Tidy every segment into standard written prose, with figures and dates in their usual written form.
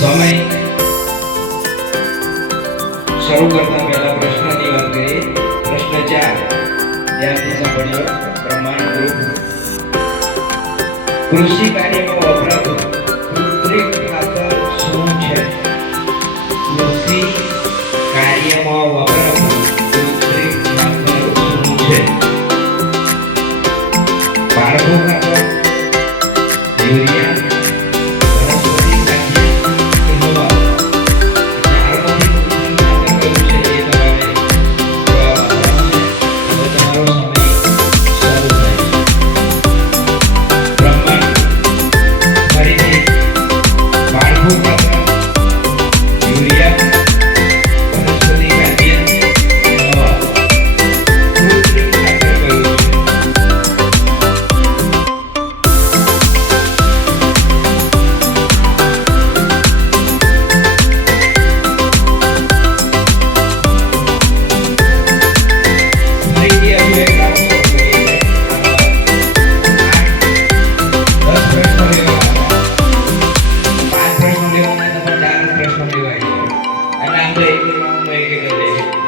સમય શરૂ કરતા પહેલા પ્રશ્નની વાત કરીએ. પ્રશ્ન 4 ધ્યાનથી સાંભળજો. પ્રમાણ ગ્રુપ કૃષિ કાર્યમાં વપરાતું કૃત્રિમ ખાતર શું છે? કૃષિ કાર્યમાં વપરાતું કૃત્રિમ ખાતર શું છે? પાળવું ખાતર, યુરિયા,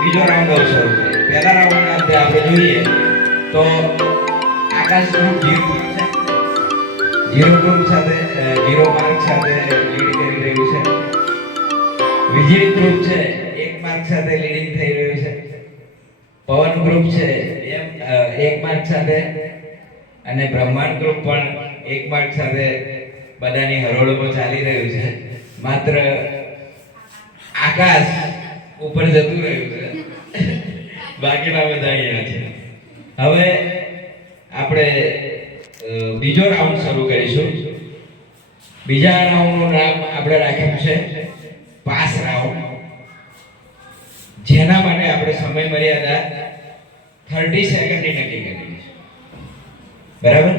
બીજો રાઉન્ડ આવશે. પહેલા રાઉન્ડના અંતે આપણે જોઈએ તો આકાશ ગ્રુપ 0 ગ્રુપ સાથે 0 માર્ક સાથે લીડ કરી રહ્યું છે. વિજય ગ્રુપ છે 1 માર્ક સાથે લીડિંગ થઈ રહ્યું છે. પવન ગ્રુપ છે 1 માર્ક સાથે અને બ્રહ્માંડ ગ્રુપ પણ 1 માર્ક સાથે બધાની હરોળમાં ચાલી રહ્યું છે. માત્ર આકાશ ઉપર જતું રહ્યું છે, બાકીના બધા અહીંયા છે. હવે આપણે બીજો રાઉન્ડ શરૂ કરીશું. બીજા રાઉન્ડનું નામ આપણે રાખ્યું છે પાસ રાઉન્ડ, જેના માટે આપણે સમય મર્યાદા 30 સેકન્ડની નક્કી કરી છે. બરાબર?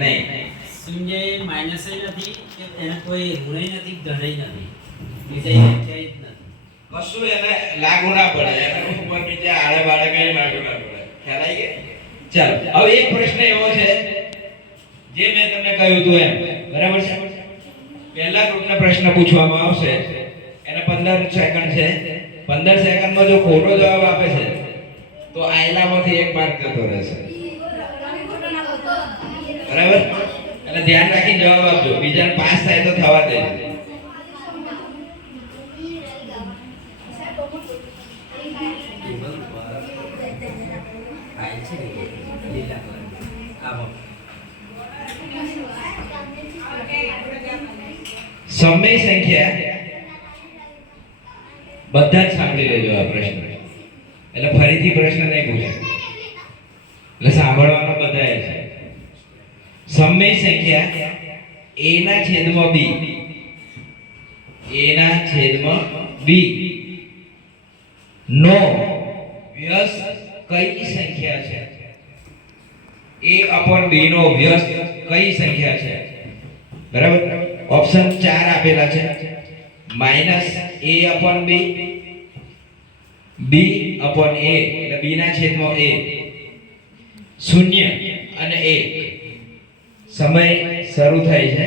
નહીં, શૂન્ય એ માઈનસ નથી કે એને કોઈ ઋણ નથી, ધન નથી, એટલે વ્યાખ્યા જ નથી. કશું એને લાગુ ના પડે, એને ઉપર નીચે આડે બાડે કઈ લાગુ ના પડે. ખ્યાલ આવી ગયો? ચાલો, હવે એક પ્રશ્ન એવો છે જે મેં તમને કહ્યું હતું એમ, બરાબર છે? પહેલા ગ્રુપને પ્રશ્ન પૂછવામાં આવશે, એને 15 સેકન્ડ છે. 15 સેકન્ડમાં જો ખોટો જવાબ આપે છે તો આયલામાંથી 1 માર્ક જતો રહેશે. બરાબર? એટલે ધ્યાન રાખીને જવાબ આપજો, બીજાને પાસ થાય તો થવા દેજો. સમય સંખ્યા બધા જ સાંભળી લેજો આ પ્રશ્ન, એટલે ફરીથી પ્રશ્ન નહીં પૂછે, એટલે સાંભળવાનો બધાએ છે. સમય સંખ્યા a ના છેદમાં b, a ના છેદમાં b નો વ્યસ્ત કઈ સંખ્યા છે? a/b નો વ્યસ્ત કઈ સંખ્યા છે? બરાબર? ઓપ્શન 4 આપેલા છે. -a/b, b/a એટલે b ના છેદમાં a, 0 અને 1. સમય શરૂ થાય છે.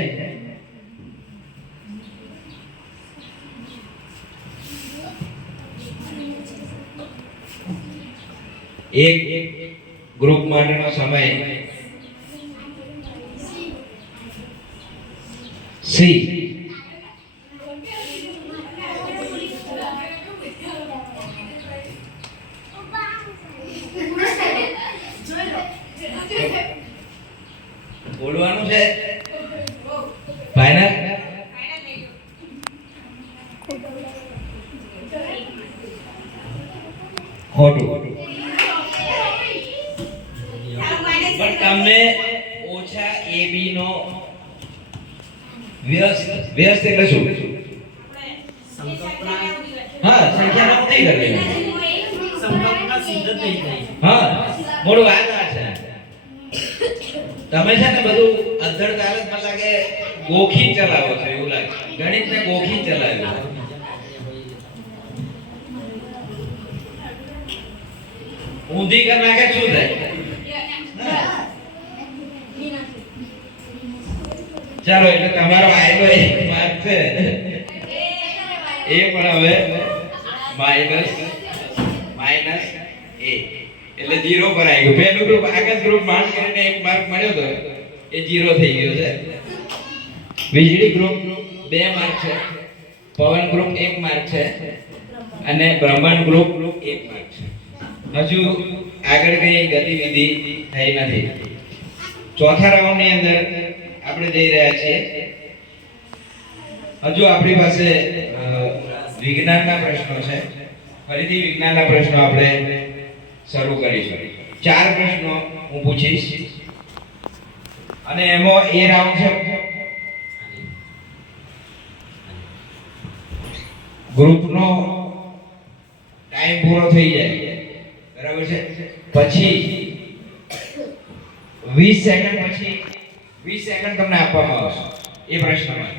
એક ગ્રુપ માટેનો સમય C. બોલવાનું છે ફાઇનલ? ખોટું. પણ તમને ઓછા AB નો વ્યસ્ત એટલે શું? સંકલ્પના હા, સંખ્યા નામ નહીં કરવી. સિદ્ધ થઈ જાય. હા મોડું વાત આ છે તમે છે ને બધું અધર તાલતમાં લાગે ગોખી ચલાવો છો એવું લાગે ગણિતને ગોખી ચલાવ્યું ઊંધી કર નાખે શું થાય ચાલો એટલે તમારો આયેલો એક માર્ક છે એ પણ હવે માઇનસ એ એટલે 0 પર આવી ગયું પહેલું ગ્રુપ આકાશ ગ્રુપ માંડ કરીને 1 માર્ક મળ્યો તો એ 0 થઈ ગયો છે વીજળી ગ્રુપ 2 માર્ક છે પવન ગ્રુપ 1 માર્ક છે અને બ્રહ્માંડ ગ્રુપ 1 માર્ક છે હજુ આગળ કઈ ગતિવિધિ થઈ નથી ચોથા રાઉન્ડ ની અંદર આપણે જઈ રહ્યા છીએ હજુ આપણી પાસે વિજ્ઞાનના પ્રશ્નો છે ફરીથી વિજ્ઞાનના પ્રશ્નો આપણે શરૂ કરીશું 4 પ્રશ્નો હું પૂછીશ અને એમાં એ રાઉન્ડ છે ગ્રુપનો ટાઈમ પૂરો થઈ જાય બરાબર છે પછી 20 સેકન્ડ પછી 20 સેકન્ડ તમને આપવામાં આવશે એ પ્રશ્નમાં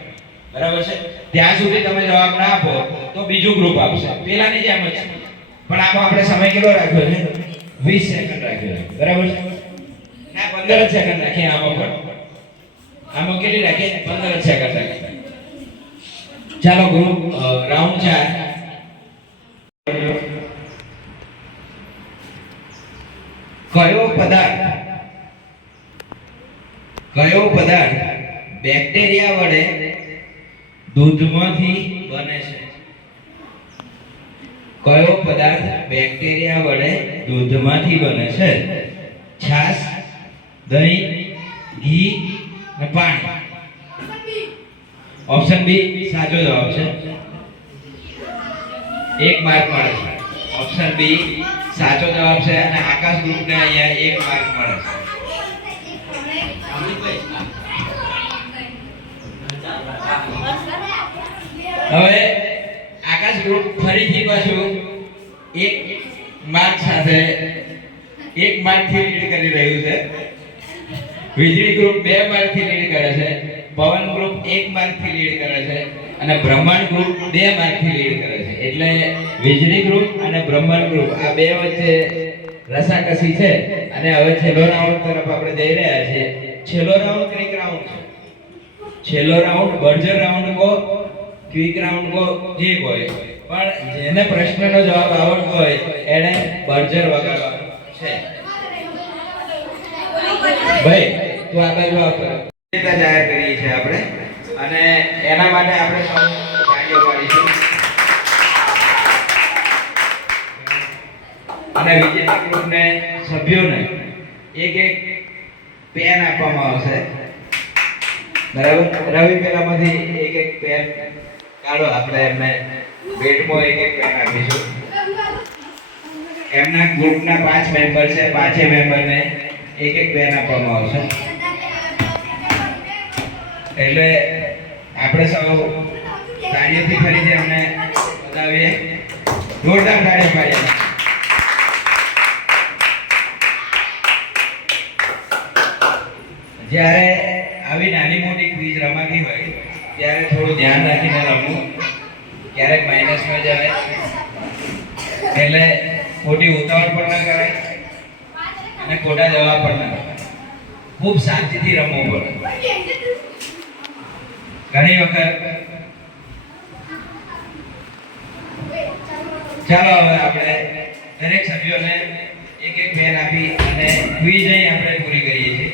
બરાબર છે ત્યાં સુધી તમે જવાબ ના આપો તો બીજું ગ્રુપ આપશે પેલાની જેમ જ પણ આમાં આપણે સમય કેટલો રાખ્યો છે 20 સેકન્ડ રાખ્યો છે બરાબર છે ના 15 સેકન્ડ રાખીએ આમાં પણ આમાં કેટલી રાખીએ 15 સેકન્ડ રાખીએ ચાલો ગ્રુપ રાઉન્ડ 4 કયો પદાર્થ બેક્ટેરિયા વડે દૂધમાંથી બને છે કયો પદાર્થ બેક્ટેરિયા વડે દૂધમાંથી બને છે છાશ દહીં ઘી અને પાણી ઓપ્શન બી સાચો જવાબ છે 1 માર્ક મળે છે ઓપ્શન બી સાચો જવાબ છે અને આકાશ ગ્રુપને અહીંયા 1 માર્ક મળે છે હવે આકાશ ગ્રુપ ફરીથી પાછું 1 માર્ક સાથે 1 માર્ક થી લીડ કરી રહ્યું છે વીજળી ગ્રુપ 2 માર્ક થી લીડ કરે છે પવન ગ્રુપ 1 માર્ક થી લીડ કરે છે અને બ્રહ્માંડ ગ્રુપ 2 માર્ક થી લીડ કરે છે એટલે વીજળી ગ્રુપ અને બ્રહ્માંડ ગ્રુપ આ બે વચ્ચે રસાકસી છે અને હવે છેલ્લો રાઉન્ડ તરફ આપણે જઈ રહ્યા છીએ છેલ્લો રાઉન્ડ ક્વિક રાઉન્ડ છે છેલ્લો રાઉન્ડ બર્જર રાઉન્ડ કો ક્વિક રાઉન્ડ કો જે હોય પણ જેને પ્રશ્નનો જવાબ આવડતો હોય એને બર્જર વગાડવાનો છે ભાઈ તો આ બાજુ આવો જાહેર કરીએ છીએ આપણે અને એના માટે આપણે સૌ કાર્યો કરીશું અને વિજેતા ગ્રુપને સભ્યોને એક પેન આપવામાં આવશે બરાબર રવિ પેલામાંથી એક પેન કાઢો આપણે એમને ભેટમાં એક પેન આપીશું એમના ગ્રુપના 5 મેમ્બર છે 5 મેમ્બરને એક પેન આપવામાં આવશે એટલે આપણે સૌ તાળીઓથી ફરીથી અમને બતાવીએ જોરદાર તાળીઓ પાડીએ જ્યારે આવી નાની મોટી ક્વિઝ રમાતી હોય ત્યારે થોડું ધ્યાન રાખીને રમવું ક્યારેક માઇનસમાં જાય એટલે ખોટી ઉતાવળ પણ ના કરાય અને ખોટા જવાબ પણ ના કરાય ખૂબ શાંતિથી રમવું પડે ઘણી વખત ચાલો હવે આપણે દરેક સભ્યોને એક પેન આપી અને ક્વિઝ અહીં આપણે પૂરી કરીએ છીએ